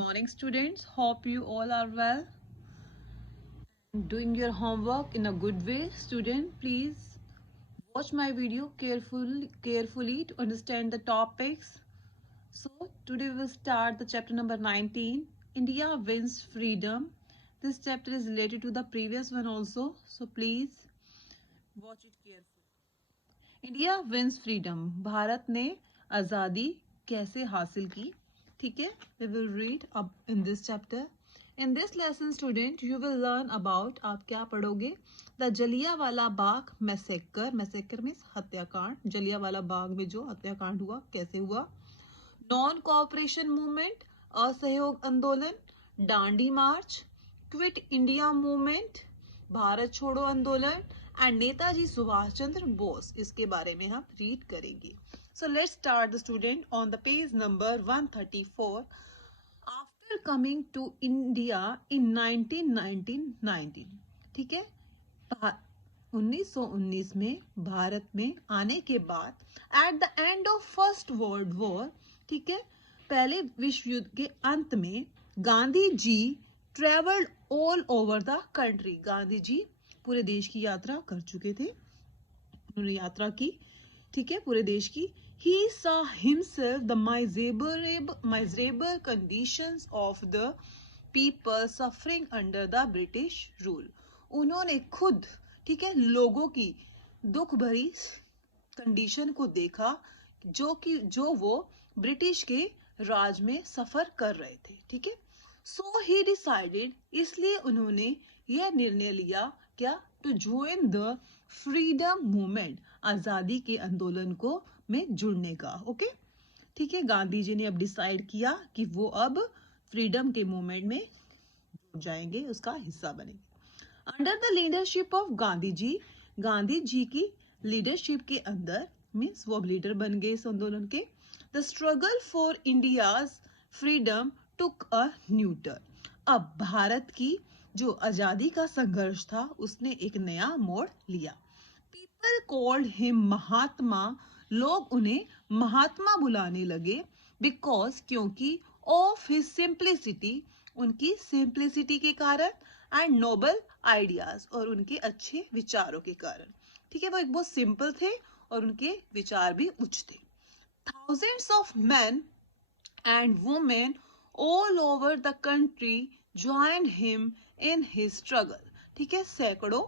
Morning, students. Hope you all are well. Doing your homework in a good way. Student, please watch my video carefully to understand the topics. So today we will start the chapter number 19. India wins freedom. This chapter is related to the previous one also. So please watch it carefully. India wins freedom, Bharat ने आज़ादी कैसे हासिल की. ठीक है, we will read अब in this chapter. In this lesson student you will learn about, आप क्या पढ़ोगे, the Jallianwala Bagh massacre. Massacre means हत्याकांड. जलियांवाला बाग में जो हत्याकांड हुआ कैसे हुआ. नॉन कोऑपरेशन मूवमेंट, असहयोग आंदोलन. Dandi march, quit India movement, Bharat छोड़ो आंदोलन एंड नेताजी सुभाष चंद्र बोस. इसके बारे में हम रीड करेंगे. So let's start the student on the page number 134. After coming to India in 1919. ठीक है, 1919 में भारत में आने के बाद at the end of first world war, ठीक है, पहले विश्व युद्ध के अंत में Gandhi ji travelled all over the country. Gandhi ji पूरे देश की यात्रा कर चुके थे. उन्होंने यात्रा की, ठीक है, पूरे देश की. He saw himself the miserable conditions of the people suffering under the British rule. उन्होंने खुद, ठीक है, लोगों की दुख भरी कंडीशन को देखा जो वो ब्रिटिश के राज में सफर कर रहे थे. ठीक है, सो ही डिसाइडेड, इसलिए उन्होंने यह निर्णय लिया क्या, to join the freedom movement, आजादी के आंदोलन को में जुड़ने का. ओके, ठीक है, गांधी जी ने अब डिसाइड किया कि वो अब फ्रीडम के मूवमेंट में जुड़ जाएंगे, उसका हिस्सा बनेंगे. Under the leadership of Gandhi ji की लीडरशिप के अंदर, मीन्स वो अब लीडर बन गए इस आंदोलन के. The struggle for India's freedom took a new turn. अब भारत की जो आजादी का संघर्ष था उसने एक नया मोड़ लिया. पीपल कॉल्ड हिम महात्मा, लोग उन्हें महात्मा बुलाने लगे. बिकॉज, क्योंकि, ऑफ हिज सिंप्लिसिटी, उनकी सिंप्लिसिटी के कारण, एंड नोबल आइडियाज, और उनके अच्छे विचारों के कारण. ठीक है, वो एक बहुत सिंपल थे और उनके विचार भी उच्च थे. Thousands of main and women all over the country joined him in his struggle. ठीक है, सैकड़ों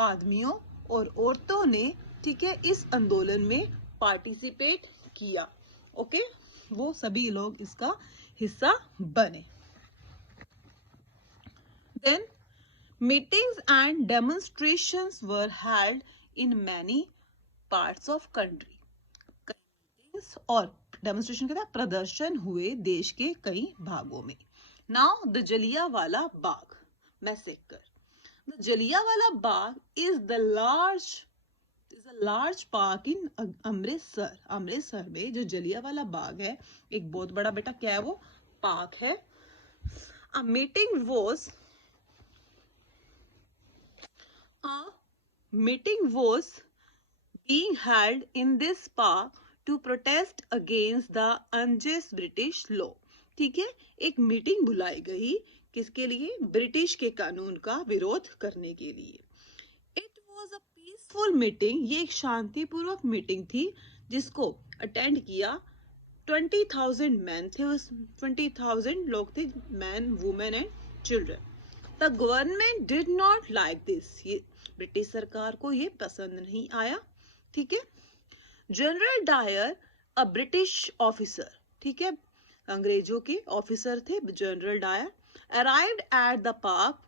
आदमियों और औरतों ने, ठीक है, इस आंदोलन में पार्टिसिपेट किया. ओके, वो सभी लोग इसका हिस्सा बने. Then meetings and demonstrations were held in many parts of country. Meetings और डेमोन्स्ट्रेशन के साथ प्रदर्शन हुए देश के कई भागों में. Now the Jallianwala Bagh massacre. The Jallianwala Bagh is a large park in Amritsar. Amritsar में जो जलियांवाला बाग है, एक बहुत बड़ा, बेटा क्या है वो, पार्क है. A meeting was being held in this park to protest against the unjust British law. ठीक है, एक मीटिंग बुलाई गई, किसके लिए, ब्रिटिश के कानून का विरोध करने के लिए. It was a peaceful meeting, ये एक शांतिपूर्वक मीटिंग थी जिसको अटेंड किया 20,000 मैन थे. उस 20,000 लोग थे, men, women and children. The government did not like this, ये ब्रिटिश सरकार को ये पसंद नहीं आया. ठीक है, General Dyer, a British officer, ठीक है, अंग्रेजों के ऑफिसर थे, General Dyer, arrived at the park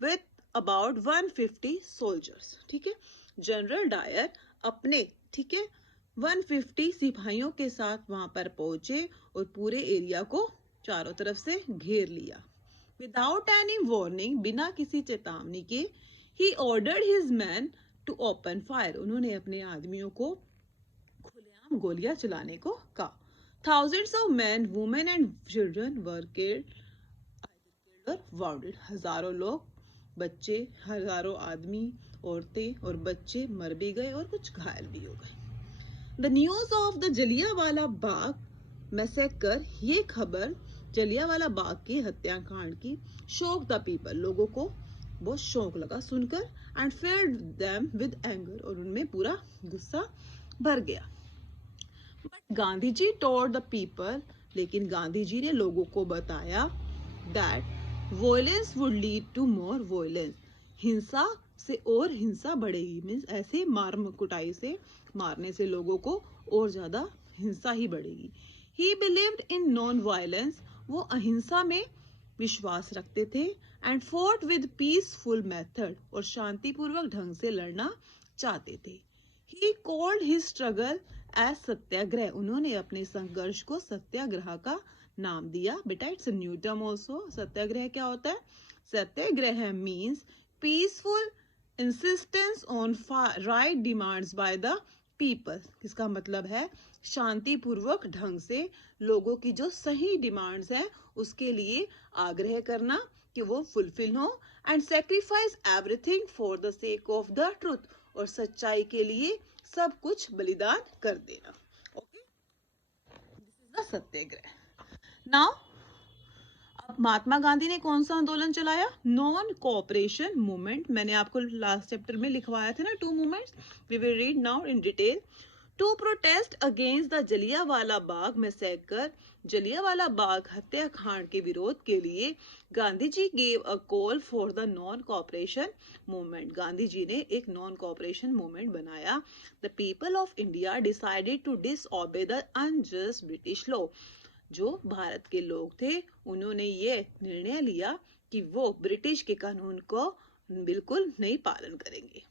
with about 150 soldiers. ठीक है, जनरल डायर अपने, ठीक है, 150 सिपाहियों के साथ वहां पर पहुंचे और पूरे एरिया को चारों तरफ से घेर लिया. विदाउट एनी वार्निंग, बिना किसी चेतावनी के, ही ordered his men to open fire, उन्होंने अपने आदमियों को खुलेआम गोलियां चलाने को कहा. Thousands of men, women and children were killed, either killed or wounded. हजारों लोग, बच्चे, हजारों आदमी, औरतें और बच्चे मर भी गए और कुछ घायल भी हो गए. The news of the Jallianwala Bagh massacre, ये खबर जलियांवाला बाग के हत्याकांड की शोक द पीपल, लोगों को बहुत शौक लगा सुनकर, and filled them with anger, और उनमें पूरा गुस्सा भर गया। But Gandhi ji told the people, लेकिन गांधी जी ने लोगों को बताया that violence would lead to more violence, हिंसा से और हिंसा बढ़ेगी, मीन्स ऐसे मार कुटाई से मारने से लोगों को और ज्यादा हिंसा ही बढ़ेगी। He believed in non violence, वो अहिंसा में विश्वास रखते थे, and fought with peaceful method, और शांतिपूर्वक ढंग से लड़ना चाहते थे। He called his struggle as satyagraha, उन्होंने अपने संघर्ष को सत्याग्रह का नाम दिया। बेटा it's a new term also. Satyagraha क्या होता है? Satyagraha means peaceful insistence on right demands by the people. इसका मतलब है शांतिपूर्वक ढंग से लोगों की जो सही डिमांड्स है उसके लिए आग्रह करना कि वो फुलफिल हो, and sacrifice everything for the sake of the truth, और सच्चाई के लिए सब कुछ बलिदान कर देना। Okay, this is the satyagraha. Now अब महात्मा गांधी ने कौन सा आंदोलन चलाया? Non cooperation movement. मैंने आपको लास्ट चैप्टर में लिखवाया था ना 2 movements, we will read now in detail. To protest against the Jallianwala Bagh massacre, Jallianwala Bagh हत्याकांड के विरोध के लिए Gandhi ji gave a call for the non cooperation movement, Gandhi ji ने एक नॉन कोऑपरेशन मूवमेंट बनाया। The people of India decided to disobey the unjust British law, जो भारत के लोग थे उन्होंने ये निर्णय लिया कि वो ब्रिटिश के कानून को बिल्कुल नहीं पालन करेंगे।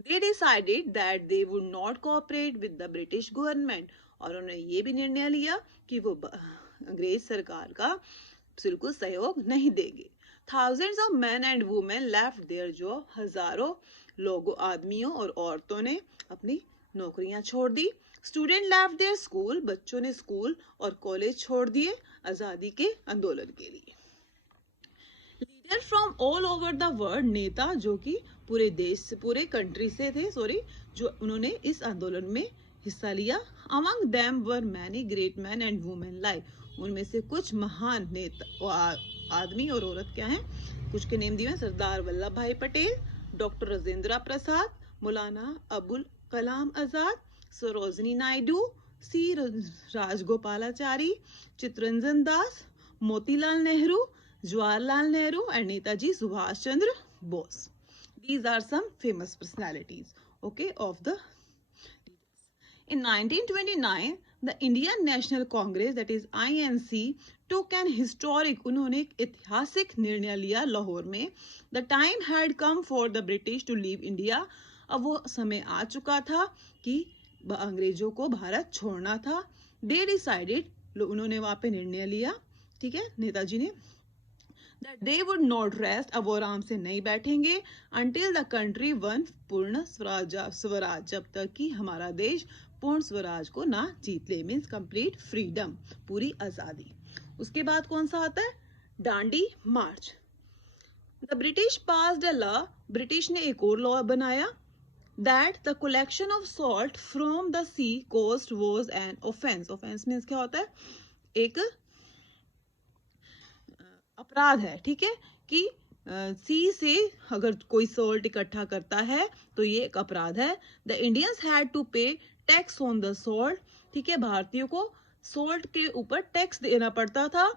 They decided that they would not cooperate with the British government, और उन्होंने ये भी निर्णय लिया कि वो अंग्रेज सरकार का बिल्कुल सहयोग नहीं देंगे। Thousands of men and women left their job, हजारों लोगों, आदमियों और औरतों ने अपनी नौकरियां छोड़ दी। स्टूडेंट लेफ्ट देयर स्कूल, बच्चों ने स्कूल और कॉलेज छोड़ दिए आजादी के आंदोलन के लिए। Leader from all over the world, नेता जो कि पूरे देश से, पूरे कंट्री से थे, जो उन्होंने इस आंदोलन में हिस्सा लिया। Among them were many great man and women like, उनमें से कुछ महान नेता आदमी और औरत क्या हैं, कुछ के नेम दिए हैं। सरदार वल्लभ भाई Patel, doctor Rajendra Prasad, Maulana Abul Kalam Azad, Sarojini Naidu, C Rajagopalachari, Chittaranjan Das, Motilal Nehru, Jawaharlal Nehru, and Netaji Subhash Chandra Bose. These are some famous personalities, okay, of the leaders. In 1929, the Indian National Congress, that is INC, took an historic, उन्होंने एक ऐतिहासिक निर्णय लिया लाहौर में। The time had come for the British to leave India. अब वो समय आ चुका था कि अंग्रेजों को भारत छोड़ना था। They decided, उन्होंने वहां पे निर्णय लिया, ठीक है, नेताजी ने, that they would not rest, अब वो आराम से नहीं बैठेंगे, until the country won पूर्ण स्वराज, जब तक कि हमारा देश पूर्ण स्वराज को ना जीत ले, मीन्स कंप्लीट फ्रीडम, पूरी आजादी। उसके बाद कौन सा आता है? Dandi march. The British passed a law, British ने एक और लॉ बनाया, that the collection of salt from the sea coast was an offense. Offense means क्या होता है? एक अपराध है, ठीक है, कि सी से अगर कोई सॉल्ट इकट्ठा करता है तो ये एक अपराध है। द इंडियंस हैड टू पे टैक्स ऑन द सॉल्ट, ठीक है, भारतीयों को सॉल्ट के ऊपर टैक्स देना पड़ता था।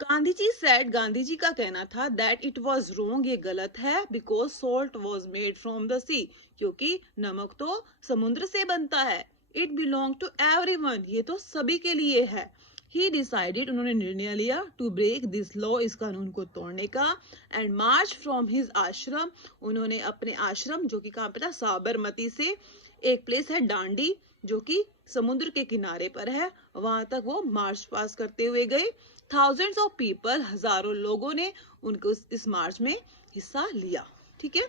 गांधी जी सेड, गांधी जी का कहना था दैट इट वाज रॉन्ग, ये गलत है, because salt was made from the sea, क्योंकि नमक तो समुद्र से बनता है। इट बिलोंग टू एवरीवन, ये तो सभी के लिए है। ही डिसाइडेड, उन्होंने निर्णय लिया, टू ब्रेक दिस लॉ, इस कानून को तोड़ने का, एंड मार्च फ्रॉम हिज आश्रम, उन्होंने अपने आश्रम जो कि कहाँ पे था? साबरमती से एक प्लेस है डांडी जो कि समुद्र के किनारे पर है, वहां तक वो मार्च पास करते हुए गए। थाउजेंड्स ऑफ पीपल, हजारों लोगों ने उनको इस मार्च में हिस्सा लिया, ठीक है।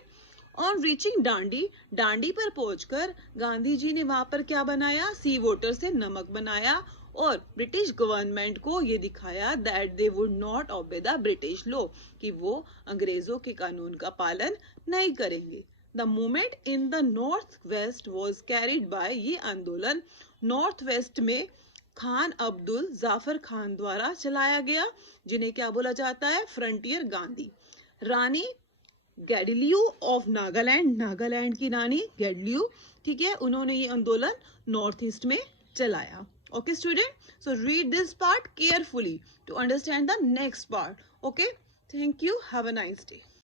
ऑन रीचिंग डांडी, डांडी पर पहुंचकर गांधी जी ने वहां पर क्या बनाया? सी वॉटर से नमक बनाया, और ब्रिटिश गवर्नमेंट को ये दिखाया that they would not obey the British law, कि वो अंग्रेजों के कानून का पालन नहीं करेंगे। The movement in the north west was carried by, ये आंदोलन नॉर्थ वेस्ट में खान अब्दुल जाफर खान द्वारा चलाया गया, जिन्हें क्या बोला जाता है, फ्रंटियर गांधी। रानी गैडिलियो ऑफ नागालैंड, नागालैंड की रानी गैडिलियो, ठीक है, उन्होंने ये आंदोलन नॉर्थ ईस्ट में चलाया। Okay student, so read this part carefully to understand the next part. Okay, thank you, have a nice day.